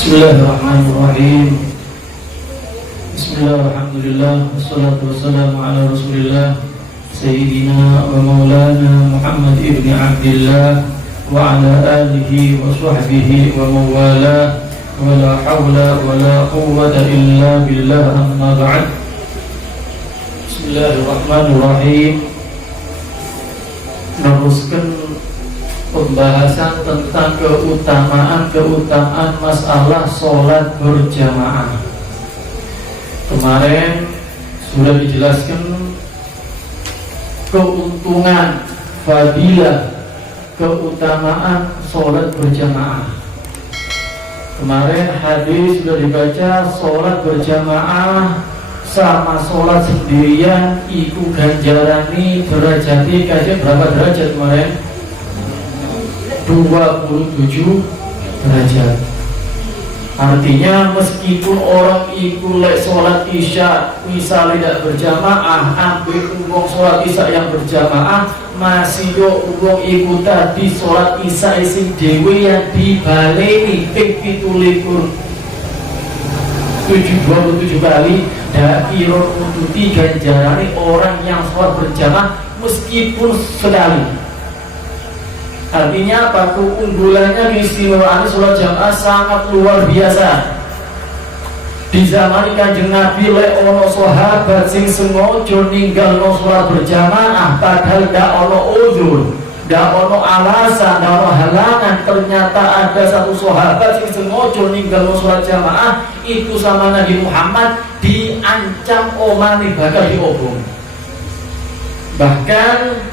Bismillahirrahmanirrahim. Bismillah, alhamdulillah, wassalatu wassalamu ala rasulillah Sayyidina wa maulana Muhammad ibn Abdillah wa ala alihi wa sahbihi wa mawala wa la hawla wa la quwwata illa billah, amma ba'd. Bismillahirrahmanirrahim. Meneruskan pembahasan tentang keutamaan masalah sholat berjamaah. Kemarin sudah dijelaskan keuntungan, fadilah, keutamaan sholat berjamaah. Kemarin hadis sudah dibaca, sholat berjamaah sama sholat sendirian iku ganjarani derajati kajian berapa derajat kemarin? 27 derajat. Artinya meskipun orang iku lek sholat isya misal tidak berjamaah, ambil uang sholat isya yang berjamaah, masih yo uang iku tadi sholat isya sing dewe yang dibaleni ping 27 kali dak kira untuk ganjarane orang yang sholat berjamaah meskipun sekali. Artinya apa? Keunggulannya, keistimewaan sholat jamaah sangat luar biasa. Di zaman Kanjeng Nabi lek ono sahabat sing sengaja ninggalno sholat berjamaah padahal ndak ono uzur, ndak ono alasan, ndak ono halangan. Ternyata ada satu sahabat sing sengaja ninggalno sholat jamaah, itu sama Nabi Muhammad diancam omane bakal diobong. Bahkan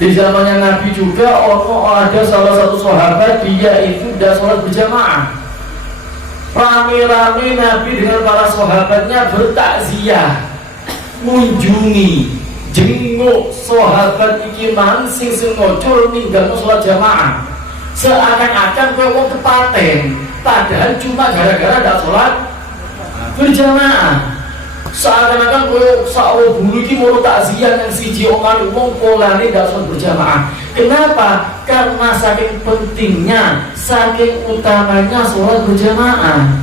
di zamannya Nabi juga ada salah satu sahabat, dia itu udah sholat berjamaah. Rame-rame Nabi dengan para sahabatnya bertakziah, mengunjungi, jenguk sahabat iki man sing sengaja ninggalno sholat jamaah. Seakan-akan kowe wong kepaten, padahal cuma gara-gara ndak sholat berjamaah. Seakan-akan kowe sakwo bulu iki mau takziah nang siji oman wong polane ndak sholat berjamaah. Kenapa? Karena saking pentingnya, saking utamanya sholat berjamaah.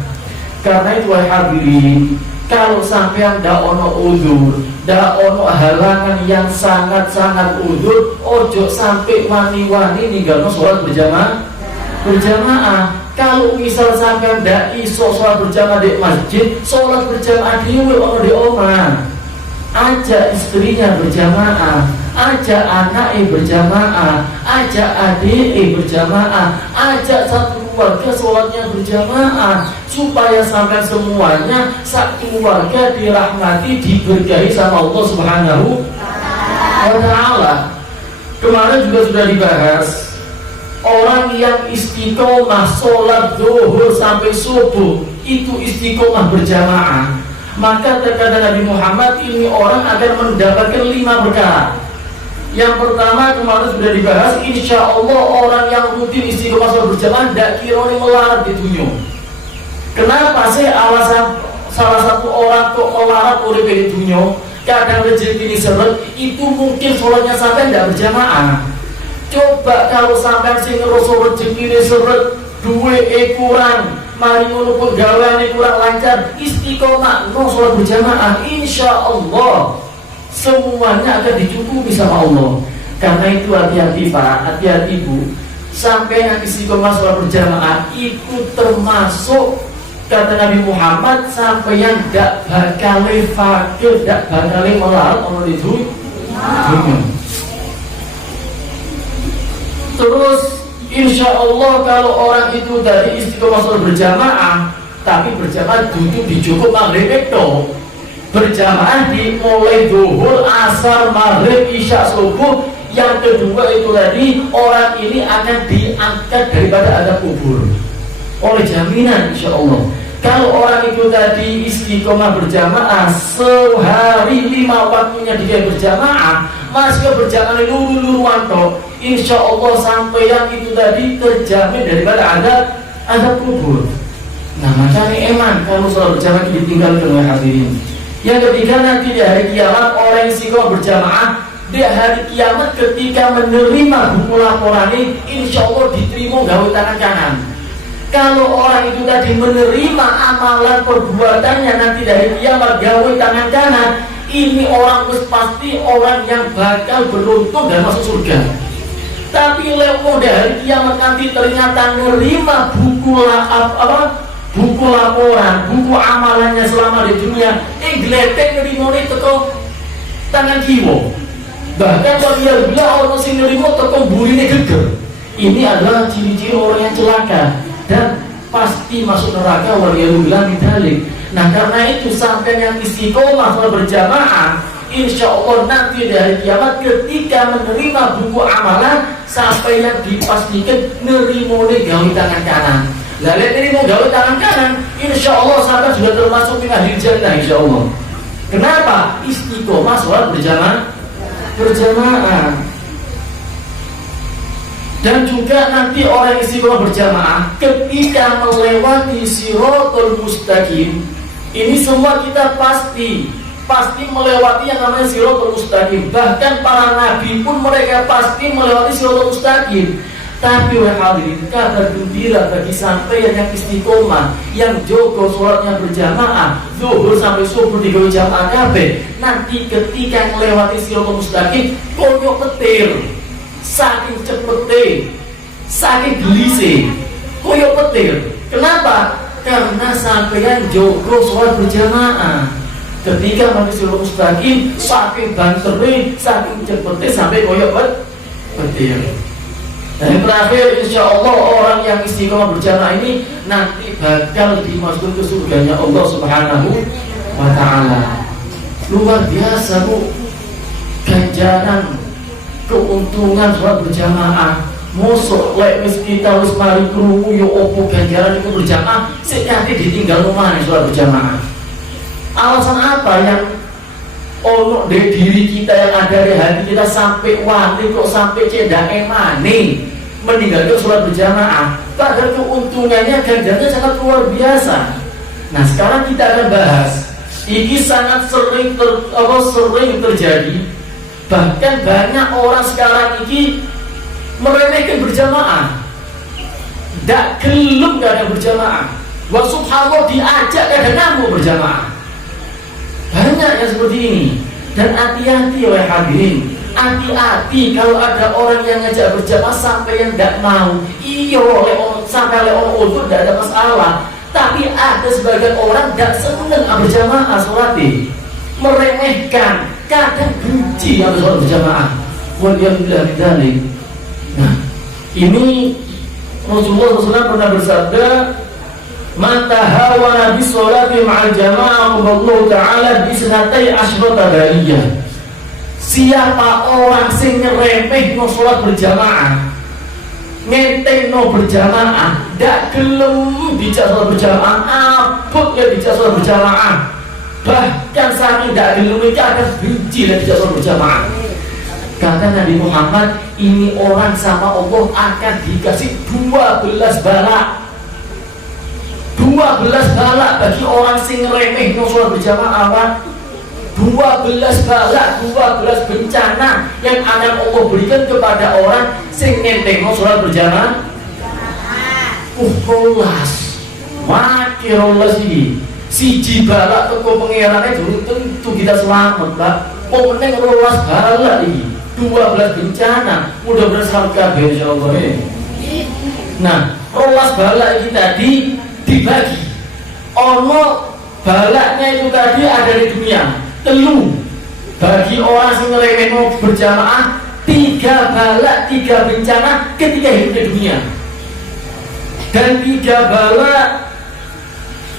Karena itu wahai hadirin, kalau sampean ndak ono uzur, ndak ono halangan yang sangat-sangat uzur, ojo sampai wani-wani ninggalno sholat berjamaah. Kalau misal sampean ndak iso sholat berjamaah di masjid, sholat berjamaah dhewe ono di omah. Ajak istrinya berjamaah, ajak anaknya berjamaah, ajak adiknya berjamaah, ajak satu keluarga sholatnya berjamaah, supaya sampai semuanya satu keluarga dirahmati, diberkahi sama Allah Subhanahu wa Ta'ala. Kemarin juga sudah dibahas, orang yang istiqomah sholat zuhur sampai subuh itu istiqomah berjamaah, maka kata Nabi Muhammad, ini orang akan mendapatkan 5 perkara. Yang pertama kemarin sudah dibahas, insya Allah orang yang rutin istiqomah sholat berjamaah tidak kira melarat di dunia. Kenapa sih alasan salah satu orang kok melarat oleh di dunia? Kadang rezeki ini seret, itu mungkin sholatnya sampai tidak berjamaah. Coba kalau sampai sing ngerasa rezeki ini seret, duwe kurang, mari ngono pegawaiane kurang lancar, istiqomah no sholat berjamaah, insya Allah semuanya akan dicukupi sama Allah. Karena itu hati-hati Pak, hati-hati Bu, sampai yang istiqomah sholat berjamaah itu termasuk kata Nabi Muhammad, sampai yang gak bakal fakir, gak bakal melarat ono di dunia. Terus insya Allah kalau orang itu dari istiqomah sholat berjamaah, tapi berjamaah duduk di cukup maghrib itu, berjamaah di mulai zuhur, asar, maghrib, isya, subuh. Yang kedua itu tadi, orang ini akan diangkat daripada adab kubur oleh jaminan insya Allah. Kalau orang itu tadi istiqomah berjamaah sehari 5 waktunya dia berjamaah, masih berjamaah luru-luruan toh, insya Allah sampai yang itu tadi terjamin daripada adab kubur. Nah makanya eman kalau sholat berjamaah ditinggal dengan hadirin. Yang ketiga, nanti di hari kiamat orang yang istiqomah berjamaah di hari kiamat ketika menerima buku laporan ini, insya Allah diterima gawe tangan kanan. Kalau orang itu tadi menerima amalan perbuatannya nanti dari kiamat gawe tangan kanan, ini orang pasti orang yang bakal beruntung dan masuk surga. Tapi lewat dari kiamat nanti ternyata menerima buku laporan, buku amalannya selama di dunia, gledek nerimone teko tangan kiwa. Bahkan kalau dia bilang orang sing nerimo teko burine geger. Ini adalah ciri-ciri orang yang celaka dan pasti masuk neraka waliyadzubillah min dzalik. Nah, karena itu sampai yang istiqomah salat berjamaah, insya Allah nanti dari kiamat ketika menerima buku amalan sampai yang dipastikan nerimone gawe tangan kanan. Lalu nerimo gawe tangan kanan, insya Allah sampai sudah termasuk min ahli jannah insya Allah. Kenapa? Istiqomah salat berjamaah. Dan juga nanti orang istiqomah berjamaah ketika melewati siratul mustaqim, ini semua kita pasti melewati yang namanya siratul mustaqim. Bahkan para nabi pun mereka pasti melewati siratul mustaqim. Tapi hadirin, kabar gembira bagi sampeyan yang istiqomah, yang jogo sholatnya berjamaah, zuhur sampai subuh digawe jamaah kabeh. Nanti ketika melewati siratul mustaqim, koyo petir. Saking cepete, saking gelise, koyo petir. Kenapa? Karena sampeyan jogo sholat berjamaah. Ketika manusia mustaqim, saking bantere, saking cepete sampai koyo petir. Dan yang terakhir, insya Allah orang yang istiqomah berjamaah ini nanti bakal dimasukkan ke surganya Allah Subhanahu wa Ta'ala. Luar biasa bu, ganjaran keuntungan sholat berjamaah. Musuh lek wis kita wis mari krungu yo opo ganjaran itu berjamaah sik nanti ditinggal rumah sholat berjamaah. Alasan apa yang ono di diri kita yang ada di hati kita sampai wani kok sampai cedak emane meninggalkan sholat berjamaah? Padahal keuntungannya ganjarannya sangat luar biasa. Nah, sekarang kita akan bahas ini sangat sering terjadi. Bahkan banyak orang sekarang ini meremehkan berjamaah, tidak gelem gak ada berjamaah. Wa subhanallah diajak kadang ngamuk berjamaah. Banyak yang seperti ini. Dan hati-hati oleh hadirin, hati-hati kalau ada orang yang ngajak berjamaah sampai yang tidak mau. Iya sampai oleh orang ulur tidak ada masalah. Tapi ada sebagian orang tidak senang berjamaah sholatnya, meremehkan, kadang benci yang sholat berjamaah. Waliyadzubillah min dzalik. Nah, ini Rasulullah SAW pernah bersabda, "Man tahawana bis sholati ma'al jamaah Allah Ta'ala bisnatai asyrata dariyah." Siapa orang sing ngeremeh no sholat berjamaah, ngenteng no berjamaah, dak gelem dijak sholat berjamaah, abot ya dijak sholat berjamaah, bahkan saking tidak dilumi akan benci dan tidak sholat berjamaah. Kata Nabi Muhammad, ini orang sama Allah akan dikasih 12 bala. 12 bala bagi orang sing remeh no sholat berjamaah. 12 bala, 12 bencana yang akan Allah berikan kepada orang sing ngenteng no sholat berjamaah. Rolas, makin rolas ini. Siji bala teko pengerannya dulu tentu kita selamat, Pak. Pemenang rolas bala ini. 12 bencana, mudah-mudahan selamat kabeh insyaallah. Nah, rolas bala ini tadi dibagi. Ono balanya itu tadi ada di dunia. Telu bagi orang yang ngeremeh berjamaah, 3 bala, 3 bencana ketika hidup di dunia, dan 3 bala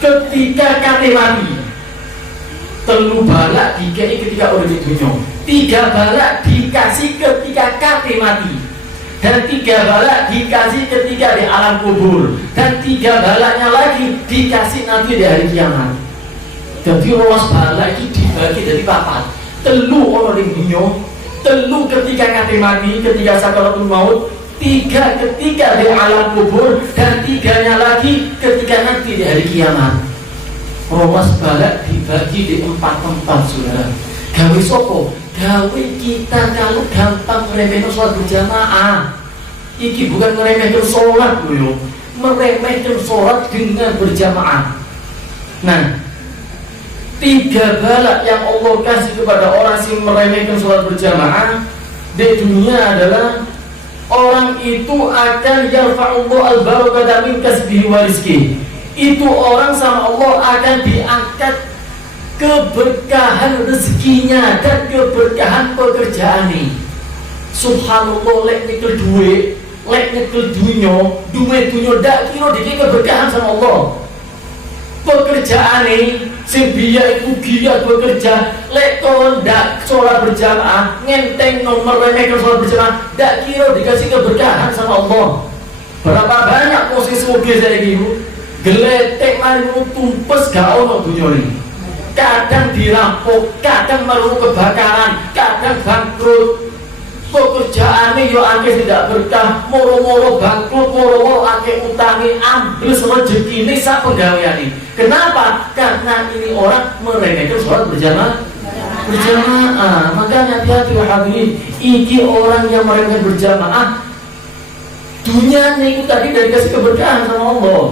ketika kate mati. Telu bala dikei ketika udah di dunia, 3 bala dikasih ketika kate mati, dan 3 bala dikasih ketika di alam kubur, dan 3 balanya lagi dikasih nanti di hari kiamat. Jadi rolas bala itu dibagi dari 4. Telu orang di dunia, telu ketika kate mati, ketika sakaratul maut, 3 ketika di alam kubur, dan 3-nya lagi ketika nanti di hari kiamat. Rolas bala dibagi di 4 tempat, saudara. Gawe sopo? Gawe kita kalau gampang ngeremehkan sholat berjamaah. Iki bukan ngeremehkan sholat loh. meremehkan sholat dengan berjamaah. Nah, 3 bala yang Allah kasih kepada orang yang meremehkan sholat berjamaah di dunia adalah orang itu akan yarfa'ullah al-barakata min kasbihi wa rizki. Itu orang sama Allah akan diangkat keberkahan rezekinya dan keberkahan pekerjaannya. Subhanallah, lek nyekel duit, lek nyekel duit ndak kira dikit keberkahan sama Allah. Pekerjaan ini biaya itu giat bekerja, lek kon ndak sholat berjamaah ngenteng nomor remehkan sholat berjamaah, ndak kira dikasih keberkahan sama Allah. Berapa banyak posisi moge saya gitu geletek mari tumpes gak ono dunia ini, kadang dirampok, kadang malu kebakaran, kadang bangkrut. Pekerjaannya yo akeh tidak berkah, moro-moro bangkrut, moro-moro akeh utangi, ambil rezeki ini sak pegawaiane. Kenapa? Karena ini orang meremehkan sholat berjamaah. Makanya hati-hati hadirin, iki orang yang meremehkan berjamaah dunia ini tadi dari kasih keberkahan sama Allah.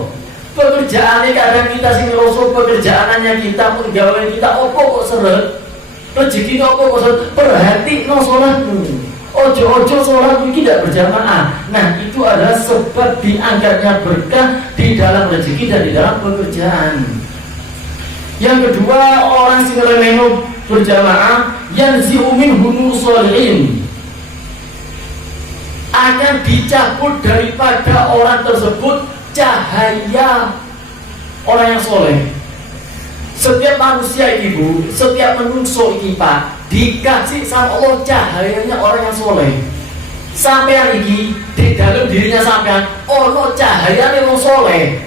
Pekerjaannya kadang kita sing ngerosok pekerjaannya kita, pegawai kita opo kok seret, rezeki opo kok seret, perhati no sholatmu. Ojo-ojo sholat ini tidak berjamaah. Nah, itu adalah sebab diangkatnya berkah di dalam rezeki dan di dalam pekerjaan. Yang kedua, orang sing remeh berjamaah yang ziumin hunur sholihin, akan dicabut daripada orang tersebut cahaya orang yang soleh. Setiap manusia ibu, setiap menungso ini pak, dikasih sama Allah cahayanya orang yang soleh. Sampai ini di dalam dirinya sampean ono cahayanya orang soleh.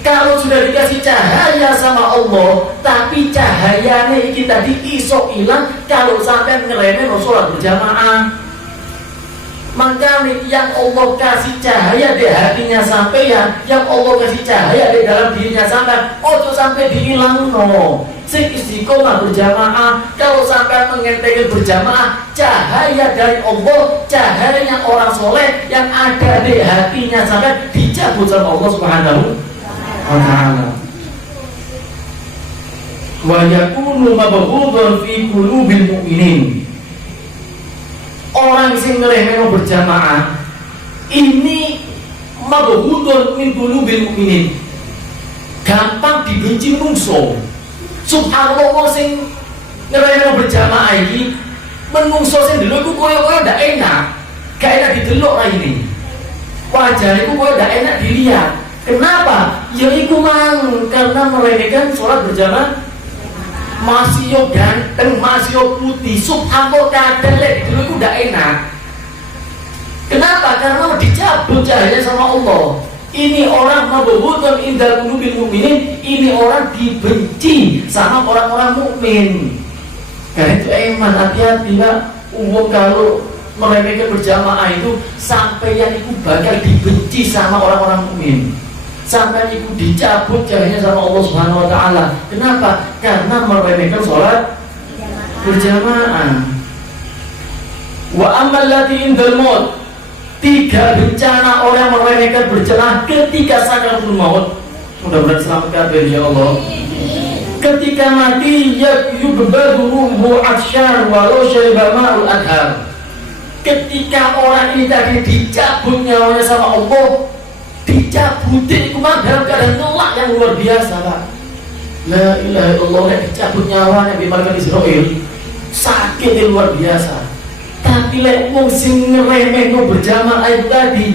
Kalau sudah dikasih cahaya sama Allah, tapi cahayanya ini tadi iso hilang kalau sampean ngeremeh sholat berjamaah. Maka yang Allah kasih cahaya di hatinya sampean, yang Allah kasih cahaya di dalam dirinya sampean, ojo sampai dihilang no. Sing istiqomah berjamaah, kalau sampai mengentengkan berjamaah, cahaya dari Allah, cahayanya orang soleh yang ada di hatinya sampai dicabut sama Allah Subhanahu wa ta'ala. Wa yakunu mabghudun fi qulubil mu'minin. Orang yang ngeremeh berjamaah ini mabghudun min qulubil mu'minin, gampang dibenci menungso. Subhanallah, wong sing ngeremeh berjamaah ini menungso sing dulu iku koyo-koyo ndak enak, gak enak didelok ra ini. Wajah iku koyo ndak enak dilihat. Kenapa? Ya iku mang karena meremehkan sholat berjamaah. Masih yo ganteng, masih yo putih, subhanallah kadang lek dulu itu udah enak. Kenapa? Karena dicabut cahaya sama Allah. Ini orang mabghudun inda qulubil mu'minin, ini orang dibenci sama orang-orang mukmin. Karena itu eman, hati-hati ya. Umum kalau meremehkan berjamaah itu sampai yang itu bakal dibenci sama orang-orang mukmin. Sampai itu dicabut cahayanya sama Allah Subhanahu wa ta'ala. Kenapa? Karena meremehkan sholat berjamaah. Wa amal lati indal maut, 3 bencana orang meremehkan berjamaah ketika sakaratul maut. Mudah-mudahan selamat kabeh ya Allah. Ketika mati yubadu ruhu atsyar walau syariba ma'ul adhar. Ketika orang ini tadi dicabut nyawanya sama Allah, dicabutin itu mah dalam keadaan ngelak yang luar biasa Pak. La ilaha illallah, dicabut nyawanya di malaikat Israel, sakit yang luar biasa. Tapi lek wong sing ngeremeh berjamaah itu tadi,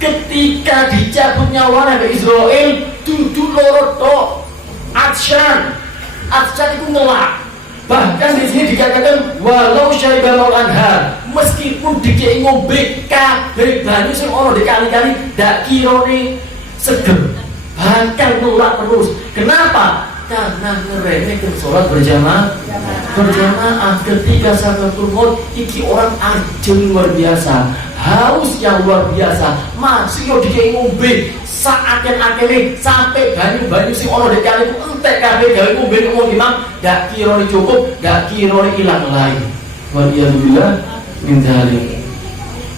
ketika dicabut nyawanya ke Israel, duduk loro tok, atsyan itu ngelak. Bahkan di sini dikatakan walau syaribal anhar, meskipun dikei ngombe kabeh banyu sing ana dikali-kali dak kirone seger, bahkan ngelak terus. Kenapa? Karena ngeremehkan sholat berjamaah. Ketika sakaratul maut iki orang ajeng luar biasa, haus yang luar biasa, masih yo dikei ngombe saken-akene sampai banyu-banyu sing ana dikali ku entek kabeh gawe ngombe wong imam, dak kirone cukup, dak kirone ilang lain. Waliyadzubillah min dzalik.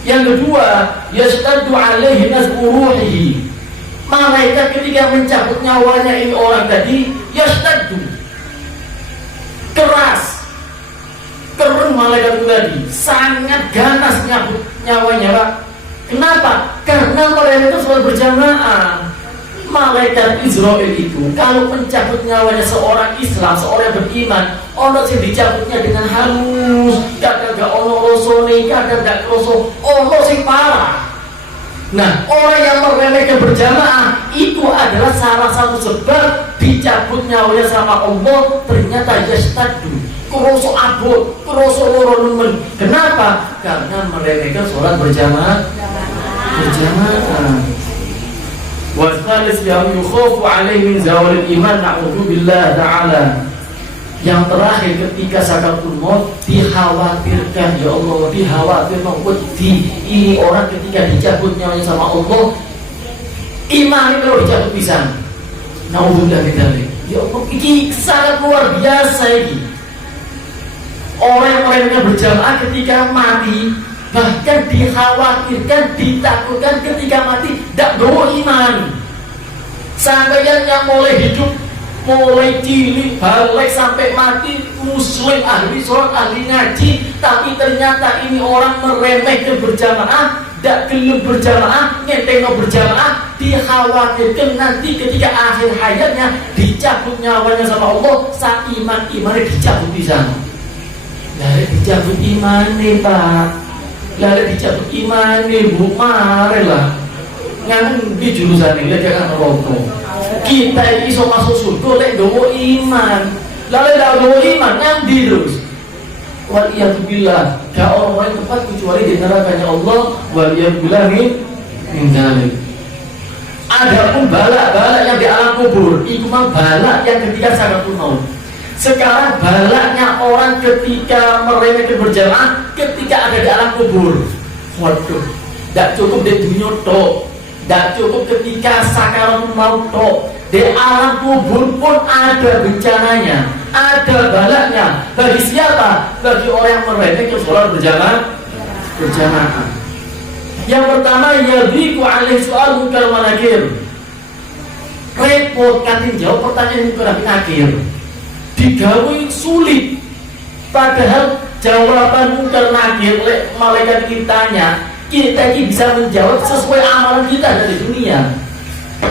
Yang kedua, yastaddu alaihi nasbu ruhihi, Malaikat ketika mencabut nyawanya ini orang tadi, yashtaddu, keras, keren malaikat itu tadi, sangat ganas nyabut nyawanya, Pak. Kenapa? Karena mereka itu sholat berjamaah. Malaikat Israel itu kalau mencabut nyawanya seorang Islam, seorang beriman, ono sing dicabutnya dengan halus, kadang gak ono rosone, kadang gak kroso, ono sing parah. Nah, orang yang meremehkan berjamaah itu adalah salah satu sebab dicabut nyawanya sama Allah. Ternyata yastadu, kroso abot, kroso loro nemen. Kenapa? Karena meremehkan sholat berjamaah. Wasalis yang yukhofu alaihi min zawalil iman, na'udzubillah ta'ala. Yang terakhir, ketika sakaratul maut dikhawatirkan, ya Allah, dikhawatirkan wedi ini orang ketika dicabut nyawanya sama Allah, iman kalau dicabut pisan. Na'udzubillah bidzalik. Ya Allah, ini sangat luar biasa ini. Orang yang mereka berjamaah ketika mati, bahkan dikhawatirkan, ditakutkan ketika mati tidak bawa iman. Sampai yang mulai hidup, mulai cilik, balik sampai mati, muslim, ahli sholat, ahli ngaji, tapi ternyata ini orang meremehkan berjamaah, tidak gelem berjamaah, ngenteno berjamaah, dikhawatirkan nanti ketika akhir hayatnya dicabut nyawanya sama Allah, saat imannya dicabut di sana. Lalu dicabut imannya, Pak. Lalu dicabut imannya, Bu, marilah. Ngan di jurusan ini jangan rokok. Kita ini bisa masuk surga lek nggawa iman. Lalu dak nggawa iman ngambil terus. Waliyatubillah, gak orang tempat kecuali di nerakanya Allah. Waliyatubillah min dzalik. Adapun balak-balak yang di alam kubur, itu mah balak yang ketika sakaratul maut. Sekarang balaknya orang ketika meremehkan berjamaah ketika ada di alam kubur. Waduh, tidak cukup di dunia tok, tidak cukup ketika sakaratul maut tok. Di alam kubur pun ada bencananya, ada balaknya. Bagi siapa? Bagi orang yang meremehkan sholat berjamaah. Yang pertama, yabiku alaihi soal munkar wa nakir. Repot katin jawab pertanyaan munkar dan nakir. Digawe sulit, padahal jawaban munkar nakir oleh malaikat kitanya, kita ini bisa menjawab sesuai amalan kita dari dunia.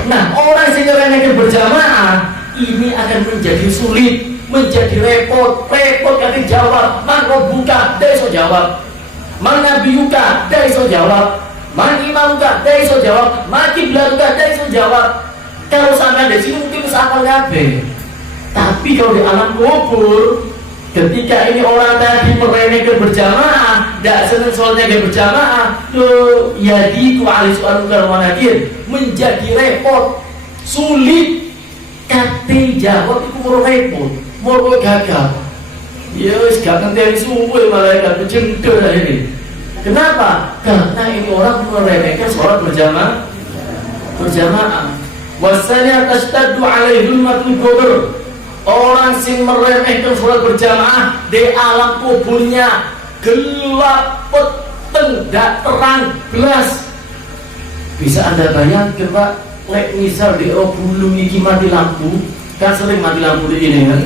Nah, orang yang meremehkan berjamaah ini akan menjadi sulit, menjadi repot kali jawab. Man rabbuka, dia iso jawab. Man nabiyuka, dia iso jawab. Man imamuka, dia iso jawab. Man kiblatuka, dia iso jawab. Kalau sampai di sini mungkin bisa hafal kabeh. Tapi kalau di alam kubur, ketika ini orang tadi meremehkan berjamaah, tidak senang sholatnya berjamaah, tuh yadiku alaihi soal munkar wa nakir, menjadi repot, sulit. Kate jawab itu mau repot, mau gagal. Ya wis gak ngenteni suwe malaikat jendel ini. Kenapa? Karena ini orang meremehkan sholat berjamaah. Wasanya tashtaddu alaihi zulmatul kubur. Orang sing meremehkan sholat berjamaah di alam kuburnya gelap peteng, dak terang belas. Bisa Anda bayangkan, Pak, lek misal di bulu iki mati lampu, kan sering mati lampu di ini kan?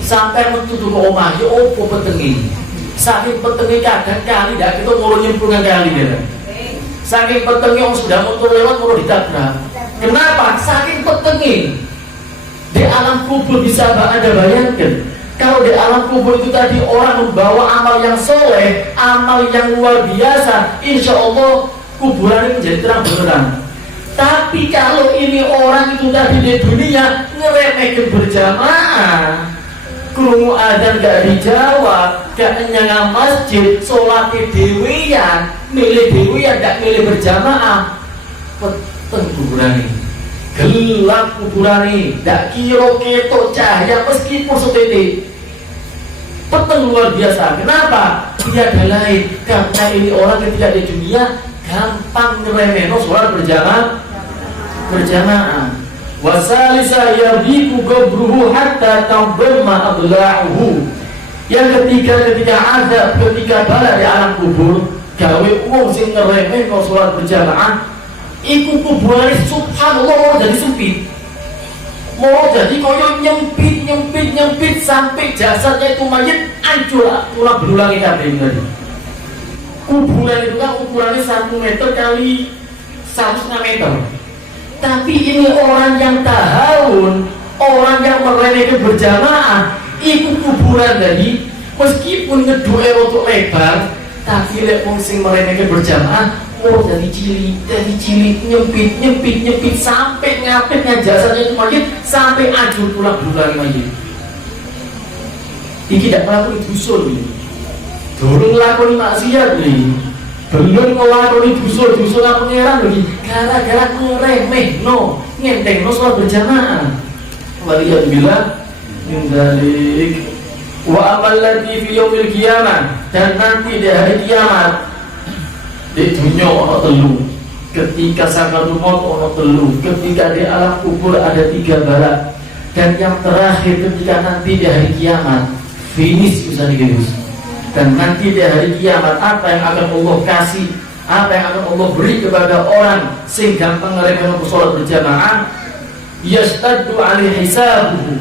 Sampai metu ke omah, ya opo petengi. Saking petengi kadang kali dak kita ngurung nyemplungan kali kan. Saking petengi orang sudah motor lewat mau ditabrak. Kenapa? Saking petengi. Di alam kubur bisa Anda bayangkan, kalau di alam kubur itu tadi orang membawa amal yang soleh, amal yang luar biasa, insya Allah kuburan ini menjadi terang benderang. Tapi kalau ini orang itu tadi di dunia ngeremehkan berjamaah, krungu adzan gak dijawab, gak nyang masjid, sholat dewian, milih dewian, gak milih berjamaah, peteng kuburan ini. Gelap kuburan ini, tak kira ketok cahaya meskipun setitik. Peteng luar biasa. Kenapa? Tiada lain, karena ini orang ketika di dunia gampang ngeremehno sholat berjamaah. Wasalisa yabiku gobruhu hatta tambama adla'uhu. Yang ketiga, ketika azab, ketika bala di alam kubur, gawe wong sing ngeremehno sholat berjamaah, iku kubure subhanallah jadi sempit. Mau jadi koyo nyempit sampai jasadnya itu mayit hancur tulang belulang kabeh tadi. Kuburan itu kan ukurannya 1 meter kali 1,5 meter. Tapi ini orang yang tahun, orang yang meremehkan berjamaah, itu kuburan tadi meskipun ngedue untuk lebar, tapi lek wong sing meremehkan berjamaah mau jadi cilik, nyempit sampai ngapitnya jasadnya itu mayit sampai hancur tulang belulang mayit. Ini tidak melakukan dusun ini. Durung lakoni maksiat nih. Belum ngelakoni dusun apa pangeran lagi. Gara-gara ngeremehno, ngentengno sholat berjamaah. Waliyadzubillah min dzalik. Wa amal ladzi fi yaumil qiyamah, dan nanti di hari kiamat di dunia ono telu. Ketika sakaratul maut ono telu. Ketika di alam kubur ada 3 barak. Dan yang terakhir ketika nanti di hari kiamat finish usaha guys. Dan nanti di hari kiamat apa yang akan Allah kasih, apa yang akan Allah beri kepada orang sing gampang ngeremehno sholat berjamaah, yastaddu alaihi hisabuhu.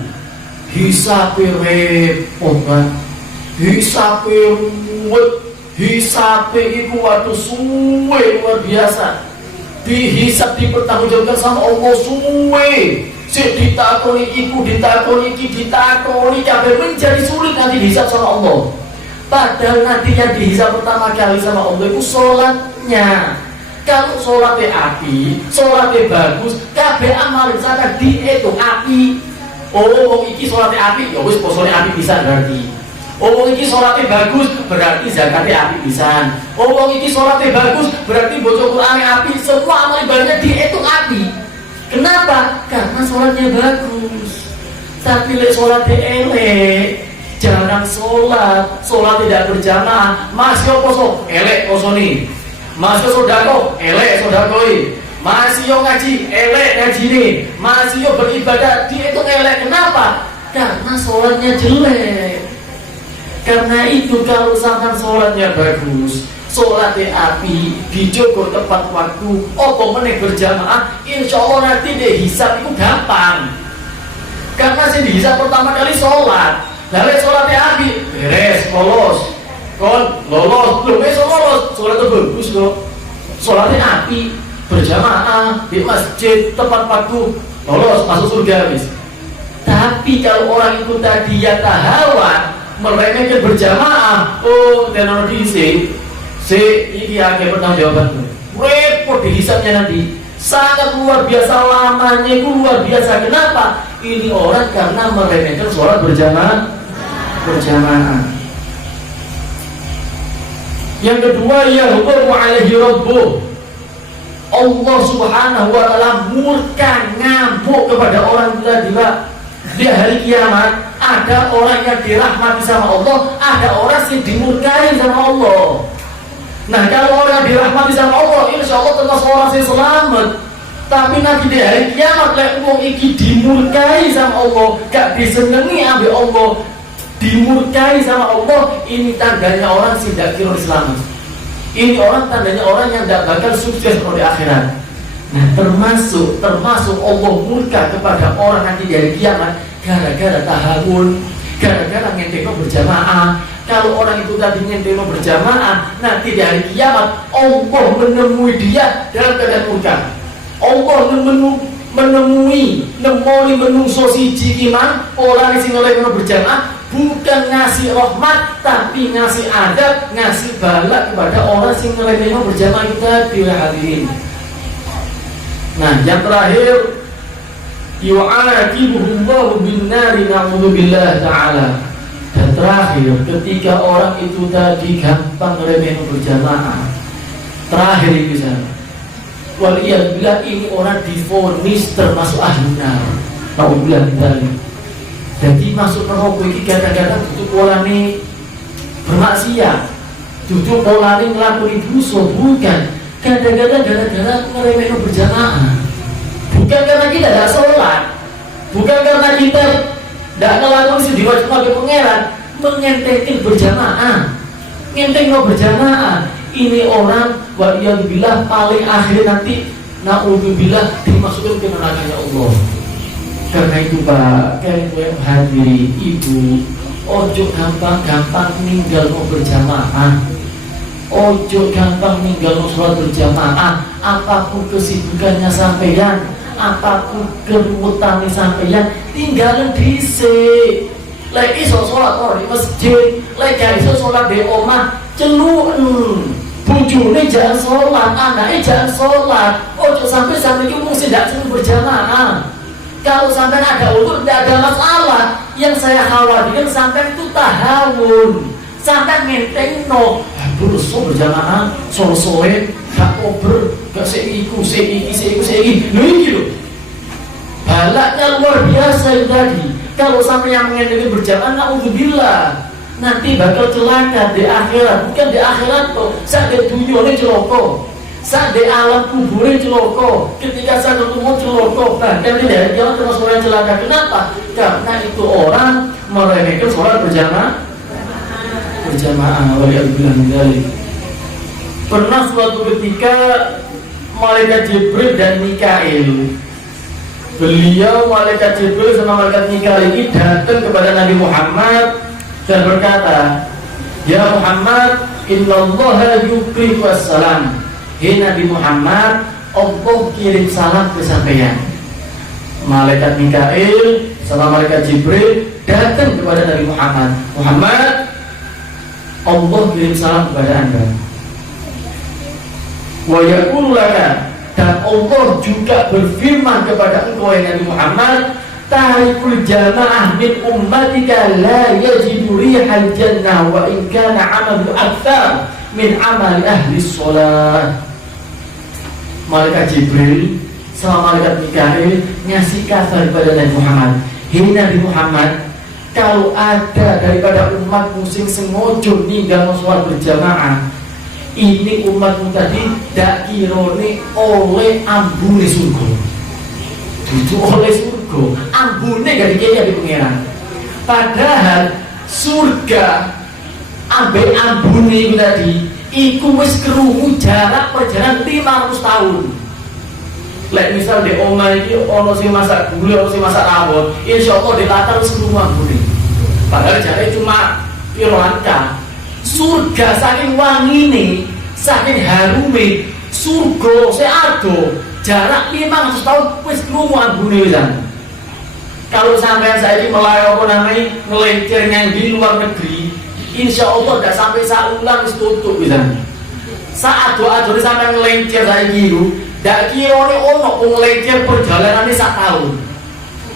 Hisabe repot kan. Hisabe ruwet. Hisabe iku waktu suwe luar biasa. Dihisab dipertanggungjawabkan sama Allah suwe. Sik ditakoni iku, ditakoni iki, ditakoni kabeh menjadi sulit nanti dihisab sama Allah. Padahal nanti yang dihisab pertama kali sama Allah itu sholatnya. Kalau sholatnya api, sholatnya bagus, kabeh amal zakat dihitung api. Oh, wong iki sholatnya api, ya wis posone api bisa berarti. Oh, wong iki sholatnya bagus, berarti zakatnya api bisa. Oh, wong iki sholatnya bagus, berarti baca Qur'annya api, semua amal ibadahnya dihitung api. Kenapa? Karena sholatnya bagus. Tapi lek sholatnya elek, jarang sholat tidak berjamaah, masih poso, elek poso nih, masih sodako, elek sodakoi, masih ngaji, elek ngaji nih, masih beribadah, dia itu elek. Kenapa? Karena sholatnya jelek. Karena itu kalau sampai sholatnya bagus, sholatnya api, dijogo tepat waktu, apa meneh berjamaah, insya Allah nanti dihisab itu gampang. Karena sih dihisab pertama kali sholat. Dari sholatnya api, beres, lolos, lolos, belum besok lolos, sholatnya bagus loh. Sholatnya api, berjamaah di masjid tepat waktu, lolos, masuk surga habis. Tapi kalau orang itu tadi ya tahawan, meremehkan berjamaah, oh dan orang diisi, ini akhir pertanggungjawaban, repot dihisabnya nanti. Sangat luar biasa lamanya, itu luar biasa. Kenapa? Ini orang karena meremehkan sholat berjamaah. Yang kedua, ya hukum alaihi rabbuh. Allah subhanahu wa ta'ala murka ngamuk kepada orang gila-gila. Di hari kiamat ada orang yang dirahmati sama Allah, ada orang yang dimurkai sama Allah. Nah, kalau orang dirahmati sama Allah, insya Allah termasuk orang yang selamat. Tapi nanti di hari kiamat lek wong iki dimurkai sama Allah, gak disenengi ambil Allah, dimurkai sama Allah, ini tandanya orang yang tidak kira selamat. Ini orang tandanya orang yang tidak bakal sukses di akhirat. Nah, termasuk Allah murka kepada orang nanti di hari kiamat gara-gara tahawun, gara-gara ngenteno berjamaah. Kalau orang itu tadi ngenteno berjamaah, nanti di hari kiamat Allah menemui dia dalam keadaan murka. Allah menemui menungso siji iman orang sing oleh berjamaah, bukan ngasih rahmat tapi ngasih adab, ngasih balak kepada orang sing oleh berjamaah itu tadi hadirin. Nah, yang terakhir yu'aqibuhullahu bin nari na'udzubillah ta'ala. Dan terakhir, ketika orang itu tadi gampang remeh berjamaah, terakhir itu sana, waliyadzubillah ini orang divonis termasuk ahli nar. Na'udzubillah tadi. Jadi masuk neraka iki kadang-kadang tutup polane bermaksiat, tutup polane nglakoni dosa, bukan. Kadang-kadang gara-gara ngeremehno berjamaah. Bukan karena kita tidak sholat, bukan karena kita tidak ngelakuin si diwajib oleh pangeran, mengentengin berjamaah, ngenteng berjamaah. Ini orang waliyadzubillah paling akhir nanti Na'udzubillah dimasukkan ke nerakanya Allah. Karena itu Pak, kalian hadiri ibu, ojo gampang-gampang ninggal mau berjamaah, ojo gampang ninggal mau sholat berjamaah. Apapun kesibukannya sampeyan, apapun keruwetannya sampeyan, tinggalin dhisik. Lek iso sholat di masjid, lek gak iso sholat di omah, celuen. Bujune jangan sholat, anaknya jangan sholat. Ojo sampai iki mung tidak berjamaah. Kalau sampai ada ulur tidak ada masalah. Yang saya khawatirkan sampai itu tahawun, sampai ngenteng no. Terus berjamaah, sore gak ober, gak seiku. Loh ini loh. Balaknya luar biasa itu tadi. Kalau sampai yang ngenteng berjamaah, na'udzubillah, nanti bakal celaka di akhirat. Bukan di akhirat kok, saat di dunia ini celoko, saat di alam kubur ini celoko, ketika saya ketemu celoko. Bahkan tidak jangan termasuk orang celaka. Kenapa? Karena itu orang meremehkan sholat berjamaah. Waliyadzubillah. Pernah suatu ketika malaikat Jibril dan Mikail, beliau malaikat Jibril sama malaikat Mikail ini datang kepada Nabi Muhammad dan berkata, ya Muhammad, innallaha yuqri'u assalam. Hei Nabi Muhammad, Allah kirim salam ke sampeyan. Malaikat Mikail sama malaikat Jibril datang kepada Nabi Muhammad. Muhammad, Allah kirim salam kepada anda. Wa yaqulu laka, dan Allah juga berfirman kepada engkau Nabi Muhammad, tarikul jamaah min ummatika la yajidu rihal jannah wa in kana amalu akthar min amali ahli sholat. Malaikat Jibril sama malaikat Mikail ngasih kabar kepada Nabi Muhammad, hei Nabi Muhammad, kalau ada daripada umatmu sing sengojo ninggal sholat berjamaah, ini umatmu tadi dak kirone oleh ambune surga. Itu oleh surga, ambune gak dikaya di pengeran. Padahal surga ambek ambune itu tadi iku wis krungu jarak perjalanan 500 tahun. Lek misal di omah iki ono sing masak gula, ono sing masak rawon, insyaallah ditatar wis krungu ambune. Padahal jarane cuma piro angka. Surga saking wangine, saking harume, surga seado jarak 500 tahun wis krungu ambune wisan. Kalau sampai saya ini melayu apa namanya ngelencer di luar negeri, insya Allah tidak sampai saulan wis tutup wisan. Saat doa sampai ngelencer saya gitu, tidak kira ini ono ngelencer perjalanan ini 1 tahun.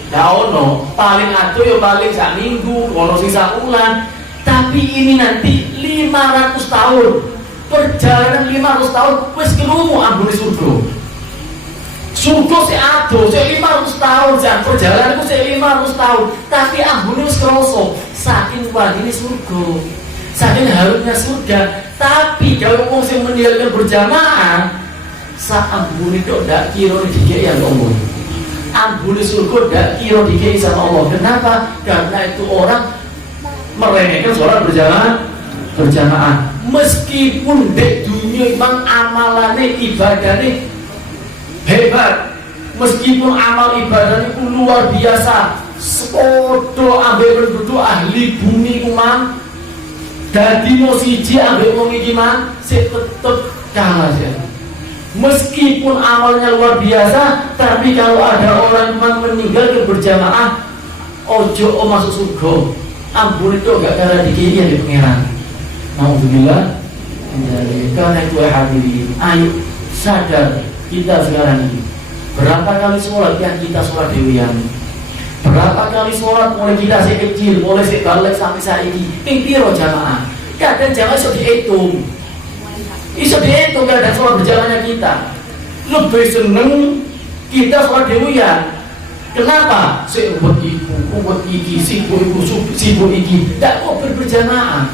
Tidak ono, paling atuh ya paling 1 minggu, ono sisa ulan. Tapi ini nanti 500 tahun, perjalanan 500 tahun wis krungu ambune surga. Surga si ado, si 500 tahun, jangan perjalanan itu si 500 tahun, tapi ambune wis krasa, saking wagine surga, saking harumnya surga. Tapi kalau wong sing meninggalkan berjamaah, sak ambune kok ndak kira dikei ya Allah. Ambune surga ndak kira dikei sama Allah. Kenapa? Karena itu orang meremehkan sholat berjamaah. Meskipun di dunia memang amalane ibadane hebat, meskipun amal ibadah itu luar biasa, sepodo ambil berdoa ahli bumi kumang, dadi no siji ambil wong iki mang, tetep kalah ya. Meskipun amalnya luar biasa, tapi kalau ada orang yang meninggal berjamaah, ojo masuk surga, ampun itu gak karena dikiri yang di pengeran. Alhamdulillah. Karena itu hadirin, ayo sadar. Kita sekarang ini berapa kali sholat yang kita sholat dewian? Berapa kali sholat mulai kita kecil, mulai balik sampai saat ini? Piro jamaah? Kadang jamaah iso dihitung, kadang sholat berjalannya kita. Lebih seneng kita sholat dewian. Kenapa? Sibuk iki, sibuk iki, tidak mau berjamaah.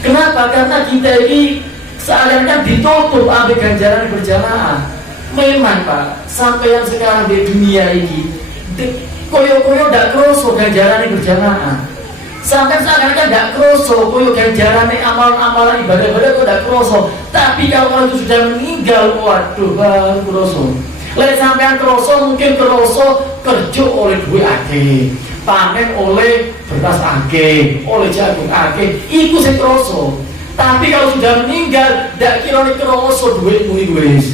Kenapa? Karena kita ini seakan-akan ditutup ambil ganjaran berjamaah. Memang Pak, sampai yang sekarang di dunia ini koyo-koyo tidak kroso ganjaran berjamaah. Sampai seakan-akan tidak kroso, koyo ganjaran amalan-amalan ibadah-ibadah kok tidak kroso. Tapi kalau itu sudah meninggal, waduh baru kroso. Lek sampean kroso mungkin kroso kerja oleh duit akeh, panen oleh beras akeh, oleh jagung akeh, itu sing kroso. Tapi kalau sudah meninggal, tidak kira kroso duitmu iki wis.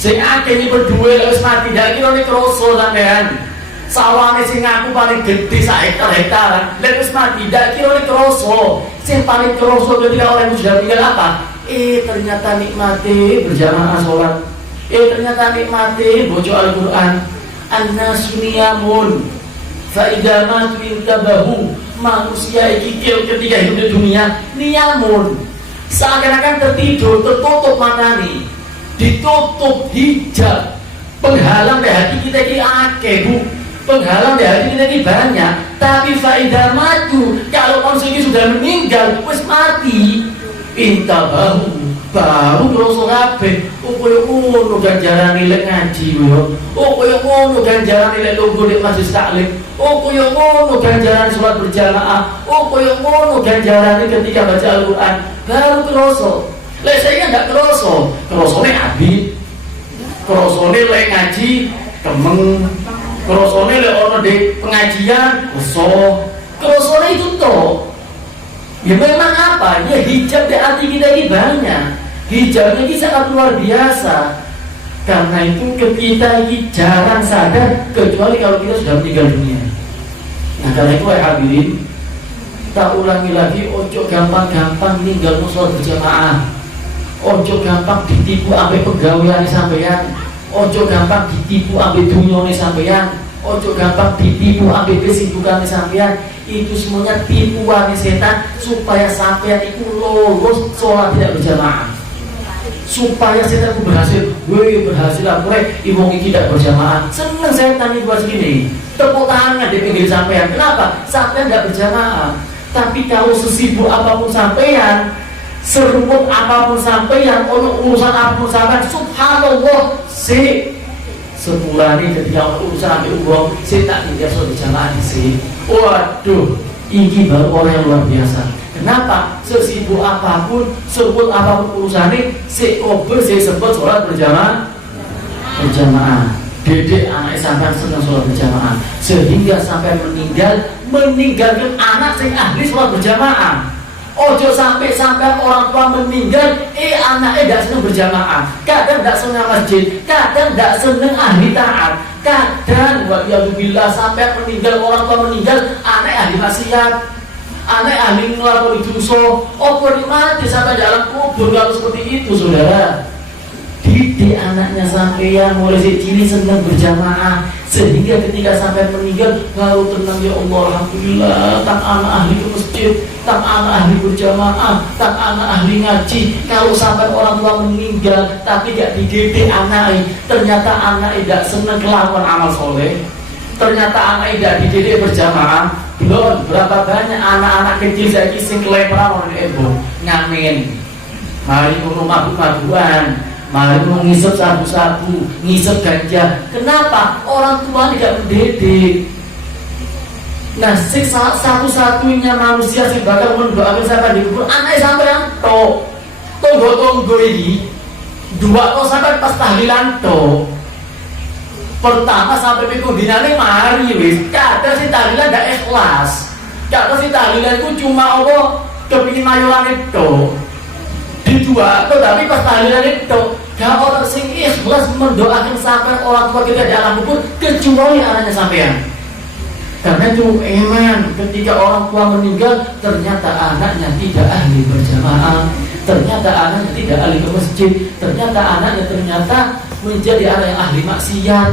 Sing akeh iki berduwe lek wis mati, tidak kira kroso sampean. Sawane sing ngaku paling gede sak hektar-hektaran, lek wis mati ndak kira kroso. Sing paling kroso ketika orang itu sudah meninggal apa? Ternyata nikmati berjamaah sholat. Ternyata nikmati baca Al-Qur'an. An-nasu niyamun fa idza matu intabahu. Manusia iki ketika hidup di dunia niyamun. Seakan-akan tertidur, tertutup matanya, ditutup hijab. Penghalang dari hati kita ini akeh, Bu. Penghalang dari hati kita ini banyak. Tapi faedah maju, kalau manusia ini sudah meninggal, wis mati, intabahu, baru kroso kabeh. Koyo ngono ganjaran nilai ngaji yo. Koyo ngono ganjaran nilai lungguh di majelis taklim. Koyo ngono ganjaran salat berjamaah. Koyo ngono ganjaran ketika baca Al-Qur'an. Baru kroso. Lek saya enggak kroso, krosone abid. Krosone lek ngaji kemeng. Krosone lek ono di pengajian uso. Krosone itu toh. Ya memang apa? Ya hijab di hati kita ini banyak. Hijabnya ini sangat luar biasa. Karena itu kita ini jarang sadar kecuali kalau kita sudah meninggal dunia. Nah karena itu hadirin, tak ulangi lagi, ojo gampang-gampang meninggal sholat berjamaah. Ojo gampang ditipu sampai pegawaian sampeyan. Ojo gampang ditipu ambil dunyone sampeyan, ojo gampang ditipu ambil kesibukan sampeyan. Itu semuanya tipuan setan supaya sampeyan itu lolos sholat tidak berjamaah. Supaya setan itu berhasil, berhasil aku ibu ini tidak berjamaah. Seneng setan itu buat segini. Tepuk tangan di pinggir sampeyan. Kenapa? Sampeyan tidak berjamaah. Tapi kalau sesibuk apapun sampeyan, serumut apapun sampeyan, urusan apapun sampeyan, subhanallah, sebulan ini ketika urusan ambil umroh, saya tak tinggal sholat berjamaah sih. Waduh, ini baru orang yang luar biasa. Kenapa? Sesibuk apapun, serumut apapun urusannya, saya kober, saya sebut sholat berjamaah. Dedek anak sampai senang sholat berjamaah, sehingga sampai meninggalkan anak yang ahli sholat berjamaah. Ojo sampai orang tua meninggal, anaknya tidak senang berjamaah, kadang tidak senang masjid, kadang tidak senang ahli taat, kadang wa'iyadzubillah sampai meninggal, orang tua meninggal, anak ahli maksiat, anak ahli ngelakoni dosa. Mati sampai dalam kubur. Kalau seperti itu saudara, didik anaknya sampeyan mulai cilik senang berjamaah, sehingga ketika sampai meninggal baru tenang, ya Allah alhamdulillah, tak anak ahli ke masjid, tak anak ahli berjamaah, tak anak ahli ngaji. Kalau sampai orang tua meninggal tapi gak dididik anaknya, ternyata anaknya tidak senang melakukan amal soleh, ternyata anaknya tidak dididik berjamaah. Belum berapa banyak anak-anak kecil saya kisah keleparan oleh ibu ngamen, mari ngomong mabuk-mabukan, mari ngisep sabu-sabu, ngisep ganja. Kenapa? Orang tua tidak mendidik. Nah, satu-satunya manusia yang bakal mendoakan sampai di kubur, anaknya sampai yang tonggo ini dua sampai pas tahlilan to. Pertama sampai pikundinane mari wis, kadang si tahlilan ndak ikhlas, kadang si tahlilan itu cuma Allah kepingin mayolan itu didua tuh, tapi pas tahlilan itu gak orang sing ikhlas mendoakan sampai orang tua kita di alam kubur kecuali anaknya sampean. Karena itu iman, ketika orang tua meninggal ternyata anaknya tidak ahli berjamaah, ternyata anaknya tidak ahli ke masjid, ternyata anaknya menjadi anak yang ahli maksiat.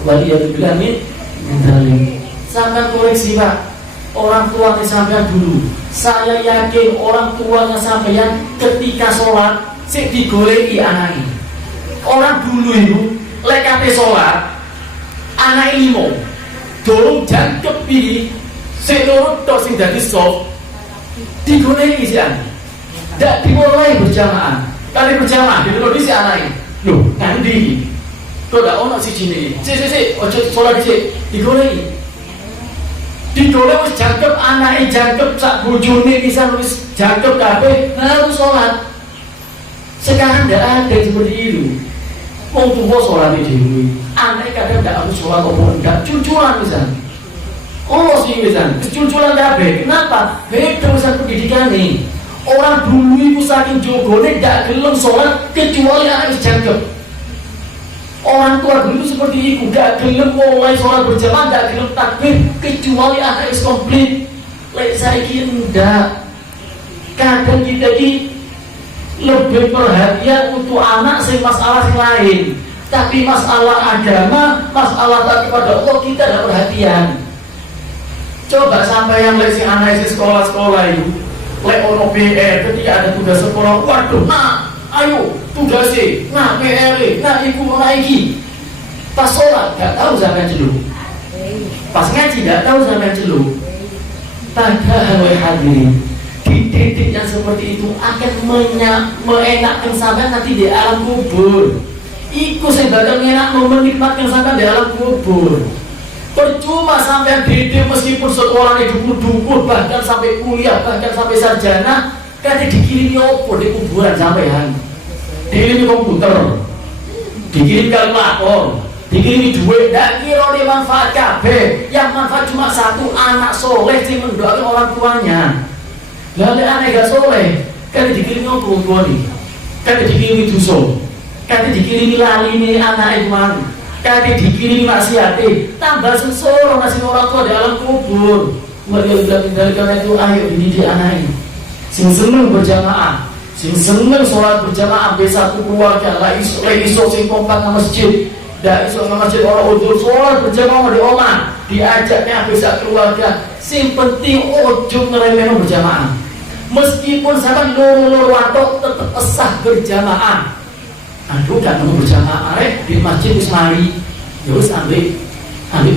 Waliyadzubillah min dzalik. Sampai koreksi Pak, orang tuanya sampean dulu, saya yakin orang tuanya sampean ketika sholat sik digoleki anaknya. Orang dulu itu lekate sholat anak limo dorong jangkep pilih seluruh dosen dari soft digoleki si anak, tidak dimulai berjamaah. Kali berjamaah dulu di si anaknya, loh nanti kok tidak ono si jini, si ojo sholat di digoleki. Didoleh wis jangkep, anake jangkep, sak bojone pisan wis jangkep kabeh, baru sholat. Sekarang tidak ada seperti itu. Wong tua sholat dhewe, anake kadang ndak aku sholat apa ndak, cucuran pisan. Oh sih pisan, cucuran kabeh. Kenapa? Beda pisan pendidikan nih. Orang dulu itu saking jogone ndak gelem sholat kecuali anak wis jangkep. Orang tua dulu seperti itu, gak gelem mulai sholat berjamaah, gak gelem takbir kecuali anak is komplit. Lek saiki ndak. Kadang kita ini lebih perhatian untuk anak sing masalah yang lain, tapi masalah agama, masalah taat kepada Allah kita tidak perhatian. Coba sampai yang lek si anak si sekolah itu, lek ono PR ketika ada tugas sekolah, waduh, nah ayo tugasnya, nah PR, nah iku menaiki. Pas sholat gak tahu sampai celuk, pas ngaji gak tahu sampai celuk. Padahal hadirin, dididik yang seperti itu akan menyenangkan sampai nanti di alam kubur. Iku saya bakal menikmatkan sampai di alam kubur. Percuma sampai didik meskipun sekolah itu dukur, bahkan sampai kuliah, bahkan sampai sarjana, kadang dikirimi opo di kuburan sampean. Dikirimi komputer, dikirimi kalkulator, dikirimi duit, ndak kira dia manfaat kabeh. Yang manfaat cuma satu, anak soleh sing mendoakan orang tuanya. Lalu anak gak soleh, kadang dikirimi opo tua nih, kadang dikirimi dosa, kadang dikirimi lali nih anak iman, kadang dikirimi maksiate, tambah sensor ngasih orang tua di alam kubur. Mari kita tinggalkan itu, ayo dididik anak ini. Sing seneng berjamaah, sing seneng sholat berjamaah be satu keluarga, lah iso sing kompak nang masjid, dak iso nang masjid orang udur sholat berjamaah di omah, diajaknya bisa keluarga. Sing penting ojo ngeremehin berjamaah. Meskipun sampean loro-loro watok tetep sah berjamaah. Aduh gak nemu berjamaah di masjid wis mari. Ya wis ambil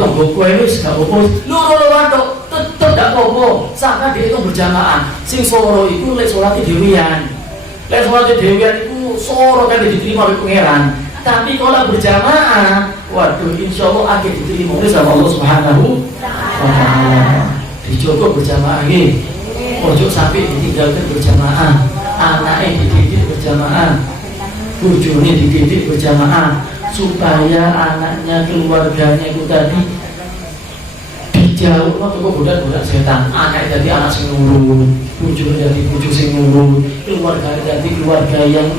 tonggo kowe wis gak apa-apa. Loro-loro watok tetep gak apa-apa. Sampe dia itu berjamaah. Sing soro iku lek salat dhewean. Lek salat dhewean iku soro kan diterima oleh pangeran. Tapi kalau berjamaah, waduh insyaallah akan diterima oleh Allah Subhanahu wa taala. Dicoba berjamaah nggih. Ojo sampai ditinggalkan berjamaah, anaknya dididik berjamaah, bojone dididik berjamaah, supaya anaknya, keluarganya itu tadi dijauh atau budak-budak setan. Anaknya jadi anak sing nurut, bojone jadi bojo sing nurut, keluarganya jadi keluarga yang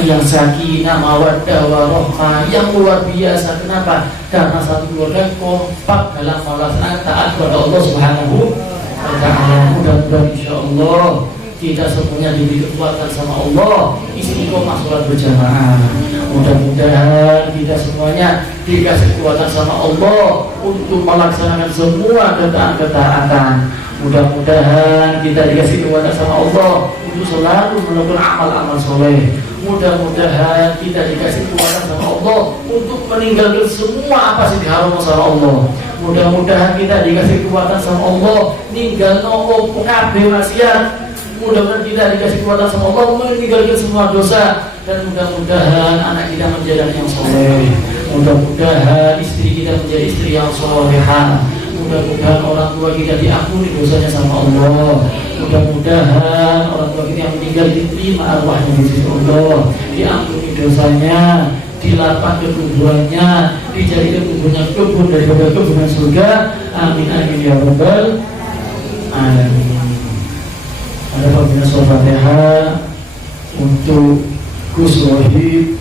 yang sakinah, mawaddah, warahmah, yang luar biasa. Kenapa? Karena satu keluarga kompak dalam melaksanakan taat kepada Allah Subhanahu wa ta'ala. Mudah-mudahan insyaallah kita semuanya diberi kekuatan sama Allah, istiqomah sholat berjamaah. Mudah-mudahan kita semuanya dikasih kekuatan sama Allah untuk melaksanakan semua ketaatan. Mudah-mudahan kita dikasih kekuatan sama Allah untuk selalu melakukan amal-amal soleh. Mudah-mudahan kita dikasih kekuatan sama Allah untuk meninggalkan semua apa sih diharamkan sama Allah. Mudah-mudahan kita dikasih kekuatan sama Allah ninggal no kabeh maksiat. Mudah-mudahan kita dikasih kekuatan sama Allah meninggalkan semua dosa. Dan mudah-mudahan anak kita menjadi anak yang soleh. Mudah-mudahan istri kita menjadi istri yang solehah. Mudah-mudahan orang tua kita diampuni dosanya sama Allah. Mudah-mudahan orang tua kita yang meninggal diterima arwahnya di sisi Allah, diampuni dosanya, dilapang kekuburannya, dijadikan kuburnya kebun daripada kebunan surga. Amin amin ya rabbal alamin. Ada pembina Al-Fatihah untuk Gus Wahid.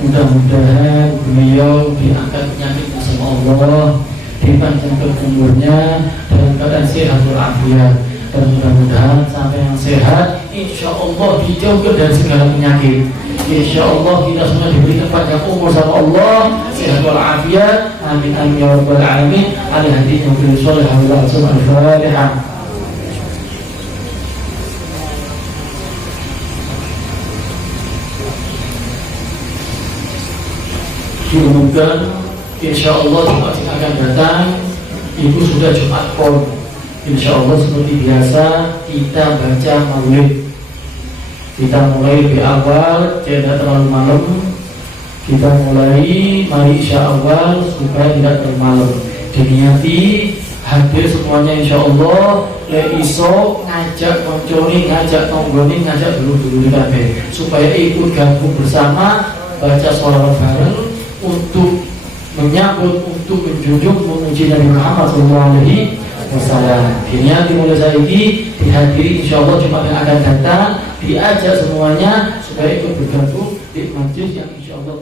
Mudah-mudahan beliau diangkat penyakitnya sama Allah, dipanjangkan umurnya dalam keadaan sehat walafiat, dan mudah-mudahan sampai yang sehat, insya Allah dijauhkan dari segala penyakit. Insya Allah kita semua diberikan panjang umur sama Allah, sehat walafiat. Amin amin ya rabbal alamin. Ala hadinya bil sholih wa al-Fatihah. Diumumkan insya Allah Jumat yang akan datang itu sudah Jumat Pon. Insya Allah seperti biasa kita baca maulid. Kita mulai lebih awal, tidak terlalu malam. Kita mulai mari insya Allah supaya tidak terlalu malam. Diniati hadir semuanya insyaallah, le iso ngajak konconi, ngajak tonggoni, ngajak dulu-dulu kabeh supaya ikut gabung bersama baca sholawat bareng untuk menyambut, untuk menjunjung, memuji Nabi Muhammad SAW. Kini dimulai saya ini dihadiri insyaallah Jumat yang akan datang, diajak semuanya supaya ikut bergabung di majlis yang insyaallah